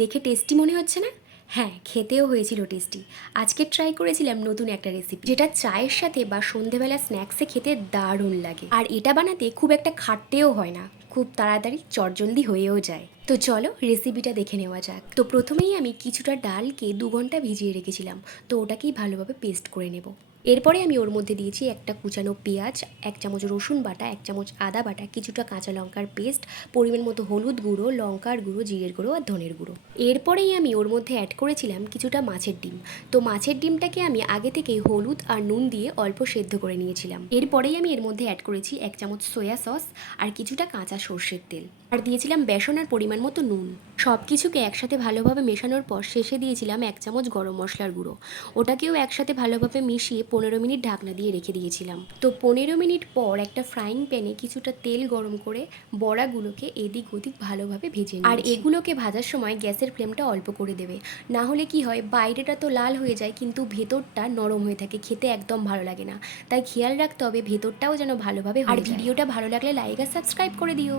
দেখে টেস্টি মনে হচ্ছে না? হ্যাঁ, খেতেও হয়েছিল টেস্টি। আজকে ট্রাই করেছিলাম নতুন একটা রেসিপি, যেটা চায়ের সাথে বা সন্ধেবেলা স্ন্যাক্সে খেতে দারুণ লাগে। আর এটা বানাতে খুব একটা খাটতেও হয় না, খুব তাড়াতাড়ি চটজলদি হয়েও যায়। তো চলো রেসিপিটা দেখে নেওয়া যাক। তো প্রথমেই আমি কিছুটা ডালকে 2 ঘন্টা ভিজিয়ে রেখেছিলাম, তো ওটাকেই ভালোভাবে পেস্ট করে নেব। এরপরে আমি ওর মধ্যে দিয়েছি একটা কুচানো পেঁয়াজ, 1 চামচ রসুন বাটা, 1 চামচ আদা বাটা, কিছুটা কাঁচা লঙ্কার পেস্ট, পরিমাণ মতো হলুদ গুঁড়ো, লঙ্কার গুঁড়ো, জিরের গুঁড়ো আর ধনের গুঁড়ো। এরপরেই আমি ওর মধ্যে অ্যাড করেছিলাম কিছুটা মাছের ডিম। তো মাছের ডিমটাকে আমি আগে থেকেই হলুদ আর নুন দিয়ে অল্প সেদ্ধ করে নিয়েছিলাম। এরপরেই আমি এর মধ্যে অ্যাড করেছি 1 চামচ সয়া সস আর কিছুটা কাঁচা সর্ষের তেল, আর দিয়েছিলাম বেসন আর পরিমাণ মতো নুন। সব কিছুকে একসাথে ভালোভাবে মেশানোর পর শেষে দিয়েছিলাম 1 চামচ গরম মশলার গুঁড়ো। ওটাকেও একসাথে ভালোভাবে মিশিয়ে 15 মিনিট ঢাকনা দিয়ে রেখে দিয়েছিলাম। তো 15 মিনিট পর একটা ফ্রাইং প্যানে কিছুটা তেল গরম করে বড়াগুলোকে এদিক ওদিক ভালোভাবে ভেজে নিই। আর এগুলোকে ভাজার সময় গ্যাসের ফ্লেমটা অল্প করে দেবে, না হলে কি হয়, বাইরেটা তো লাল হয়ে যায় কিন্তু ভেতরটা নরম হয়ে থাকে, খেতে একদম ভালো লাগে না। তাই খেয়াল রাখতে হবে ভেতরটাও যেন ভালোভাবে হয়। আর ভিডিওটা ভালো লাগলে লাইক আর সাবস্ক্রাইব করে দিও।